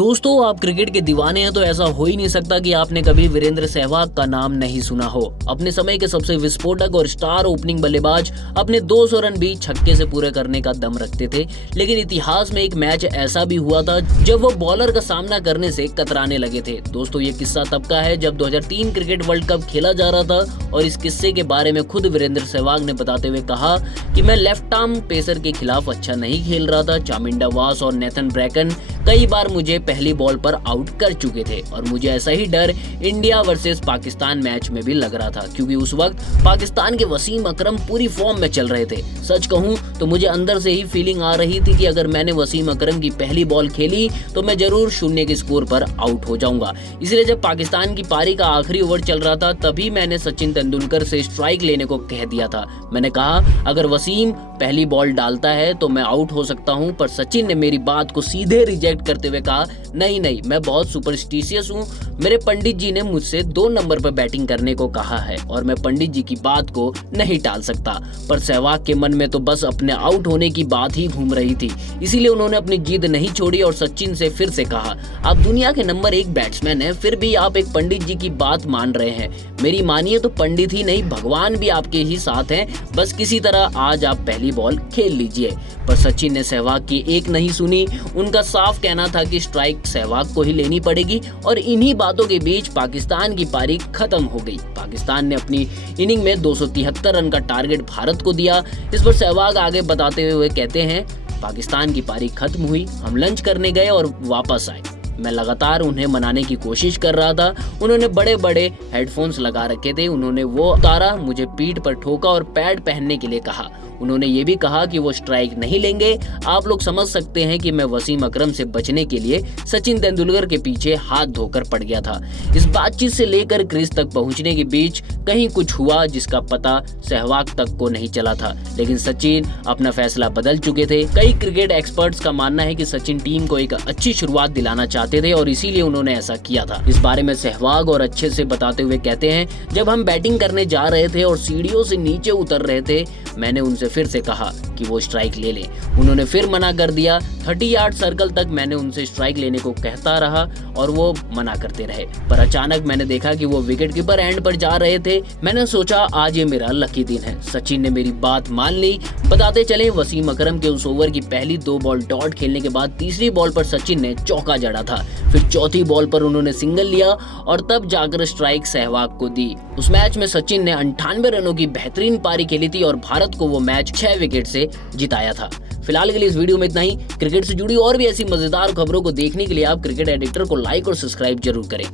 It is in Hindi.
दोस्तों, आप क्रिकेट के दीवाने हैं तो ऐसा हो ही नहीं सकता कि आपने कभी वीरेंद्र सहवाग का नाम नहीं सुना हो। अपने समय के सबसे विस्फोटक और स्टार ओपनिंग बल्लेबाज अपने 200 रन भी छक्के से पूरे करने का दम रखते थे। लेकिन इतिहास में एक मैच ऐसा भी हुआ था जब वो बॉलर का सामना करने से कतराने लगे थे। दोस्तों, ये किस्सा तब का है जब 2003 क्रिकेट वर्ल्ड कप खेला जा रहा था और इस किस्से के बारे में खुद वीरेंद्र सहवाग ने बताते हुए कहा कि मैं लेफ्ट आर्म पेसर के खिलाफ अच्छा नहीं खेल रहा था। चामिंडा वास और नेथन ब्रैकन कई बार मुझे पहली बॉल पर आउट कर चुके थे और मुझे ऐसा ही डर इंडिया वर्सेस पाकिस्तान मैच में भी लग रहा था, क्योंकि उस वक्त पाकिस्तान के वसीम अकरम पूरी फॉर्म में चल रहे थे। सच कहूं तो मुझे अंदर से ही फीलिंग आ रही थी कि अगर मैंने वसीम अकरम की पहली बॉल खेली तो मैं जरूर 0 के स्कोर पर आउट हो जाऊंगा। इसलिए जब पाकिस्तान की पारी का आखिरी ओवर चल रहा था तभी मैंने सचिन तेंदुलकर से स्ट्राइक लेने को कह दिया था। मैंने कहा अगर वसीम पहली बॉल डालता है तो मैं आउट हो सकता हूं, पर सचिन ने मेरी बात को सीधे रिजेक्ट करते हुए कहा नहीं, मैं बहुत सुपरस्टिशियस हूं। मेरे पंडित जी ने मुझसे 2 नंबर पर बैटिंग करने को कहा है और मैं पंडित जी की बात को नहीं टाल सकता। पर सहवाग के मन में तो बस अपने आउट होने की बात ही घूम रही थी, इसीलिए उन्होंने अपनी जिद नहीं छोड़ी और सचिन से फिर से कहा आप दुनिया के नंबर 1 बैट्समैन हैं, फिर भी आप एक पंडित जी की बात मान रहे हैं। मेरी मानिए तो पंडित ही नहीं भगवान भी आपके ही साथ हैं, बस किसी तरह आज आप पहली बॉल खेल लीजिए। पर सचिन ने सहवाग की एक नहीं सुनी। उनका साफ कहना था कि स्ट्राइक सहवाग को ही लेनी पड़ेगी और इन्हीं बातों के बीच पाकिस्तान की पारी खत्म हो गई। पाकिस्तान ने अपनी इनिंग में 273 रन का टारगेट भारत को दिया। इस पर सहवाग आगे बताते हुए कहते हैं पाकिस्तान की पारी खत्म हुई, हम लंच करने गए और वापस आए। मैं लगातार उन्हें मनाने की कोशिश कर रहा था। उन्होंने बड़े बड़े हेडफोन्स लगा रखे थे, उन्होंने वो उतारा, मुझे पीठ पर ठोका और पैड पहनने के लिए कहा। उन्होंने ये भी कहा कि वो स्ट्राइक नहीं लेंगे। आप लोग समझ सकते हैं कि मैं वसीम अकरम से बचने के लिए सचिन तेंदुलकर के पीछे हाथ धोकर पड़ गया था। इस बातचीत से लेकर क्रीज तक पहुंचने के बीच कहीं कुछ हुआ जिसका पता सहवाग तक को नहीं चला था, लेकिन सचिन अपना फैसला बदल चुके थे। कई क्रिकेट एक्सपर्ट्स का मानना है कि सचिन टीम को एक अच्छी शुरुआत दिलाना चाहते थे और इसीलिए उन्होंने ऐसा किया था। इस बारे में सहवाग और अच्छे से बताते हुए कहते हैं जब हम बैटिंग करने जा रहे थे और सीढ़ियों से नीचे उतर रहे थे, मैंने उनसे फिर से कहा कि वो स्ट्राइक ले लें। उन्होंने फिर मना कर दिया। 30 यार्ड सर्कल तक मैंने उनसे स्ट्राइक लेने को कहता रहा और वो मना करते रहे। पर अचानक मैंने देखा कि वो विकेट कीपर एंड पर जा रहे थे। मैंने सोचा आज ये मेरा लकी दिन है। सचिन ने मेरी बात मान ली। बताते चले वसीम अकरम के उस ओवर की पहली 2 बॉल डॉट खेलने के बाद तीसरी बॉल पर सचिन ने चौका जड़ा था। फिर चौथी बॉल पर उन्होंने सिंगल लिया और तब जाकर स्ट्राइक सहवाग को दी। उस मैच में सचिन ने 98 रनों की बेहतरीन पारी खेली थी और भारत को वो मैच 6 विकेट से जिताया था। फिलहाल के लिए इस वीडियो में इतना ही। क्रिकेट से जुड़ी और भी ऐसी मजेदार खबरों को देखने के लिए आप क्रिकेट एडिटर को लाइक और सब्सक्राइब जरूर करें।